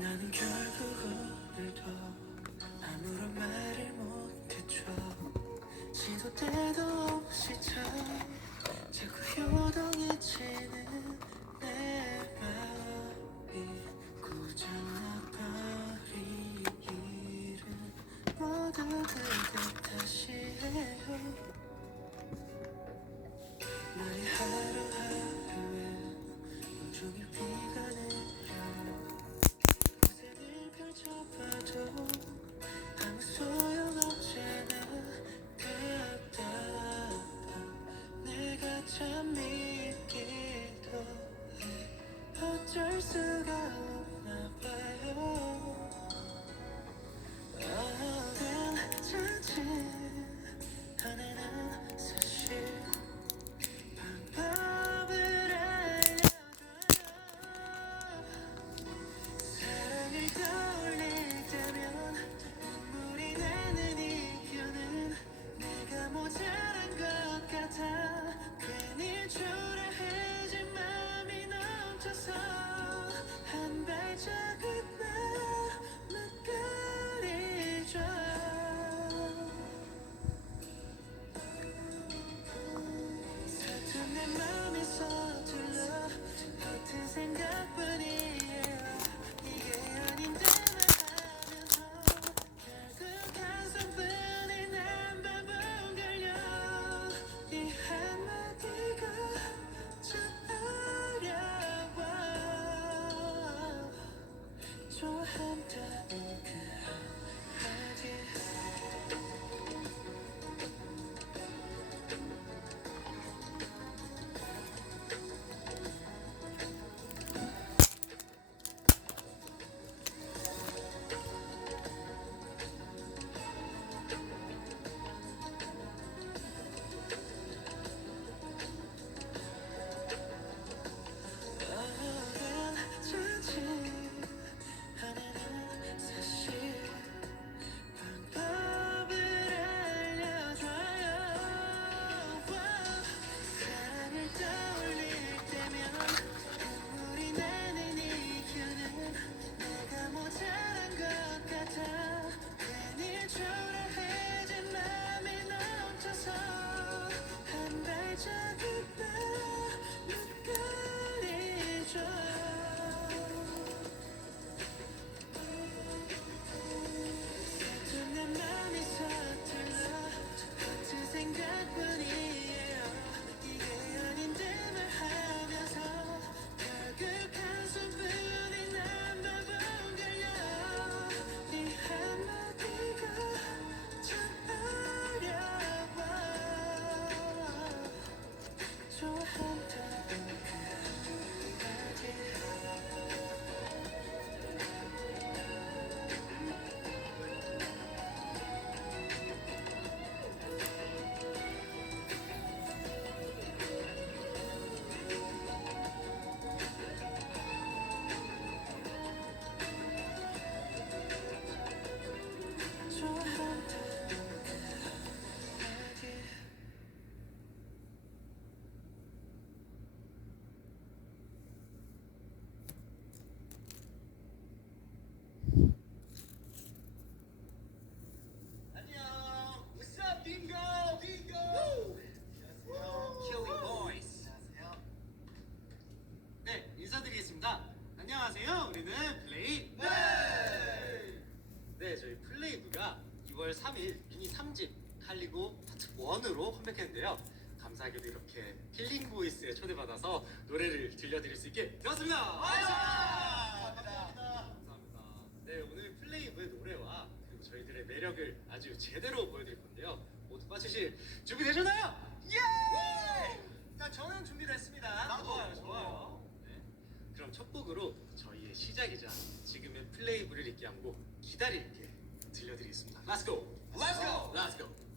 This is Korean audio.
나는 결국 오늘도 아무런 말을 못해줘. 시도 때도 없이 자꾸 요동해지는 내 마음이 고장나버린 일은 모두 그대 탓이 해요. 날이 하루하루에 온종일 비가 내려 고생을 펼쳐봐도 아무 소용없잖아. 내가 참 믿기도 해. 어쩔 수가 없나 봐요. 괜찮지 않아는 사실 방법을 알려줘요. 사랑을 떠올릴 때면 눈물이 나는 이유는 내가 모자란 것 같아. 괜히 초라해진 맘이 넘쳐서 한 발자국 나만 끌이줘. 서툰 내 맘이 서툴러 같은 생각뿐이에요. 이게 아닌데 말하면서 결국 한숨뿐인 난 바본걸요. 이 한마디가 참 어려워. 좋아한다는 그 한마디. 괜찮지 않아는 사실 방법을 알려줘요. 사랑을 떠올릴 때면 눈물이 나는 이유는 내가 모자란 것 같아. 괜히 초라해진 맘이 넘쳐서 한 발자국 나만 끌이줘. 서툰 내 맘이 서툴러 같은 생각뿐이에요. 이게 아닌데 말하면서 결국 한숨뿐인 난 바본걸요. 이 한마디가 참 어려워. 좋아한다는 그 한마디. 좋아한다는 그 한마디. 안녕. What's up, Dingo? Dingo. 안녕하세요. Killing Boys. 안녕하세요. 네, 인사드리겠습니다. 안녕하세요. 우리는 플레이. 네, 저희 플레이브가 2월 3일 미니 3집 칼리고 파트 1으로 컴백했는데요. 감사하게도 이렇게 킬링 보이스에 초대받아서 노래를 들려드릴 수 있게 되었습니다. 감사합니다. 감사합니다. 네, 오늘 플레이브의 노래와 그리고 저희들의 매력을 아주 제대로 보여드릴 건데요. 모두 맞추실 준비되셨나요? 예! 자, 저는 준비됐습니다. 나도. 좋아요. 네. 그럼 첫 곡으로 저희의 시작이자 지금의 플레이브를 잊게 안고 기다릴게 들려드리겠습니다. Let's go. Let's go. Let's go.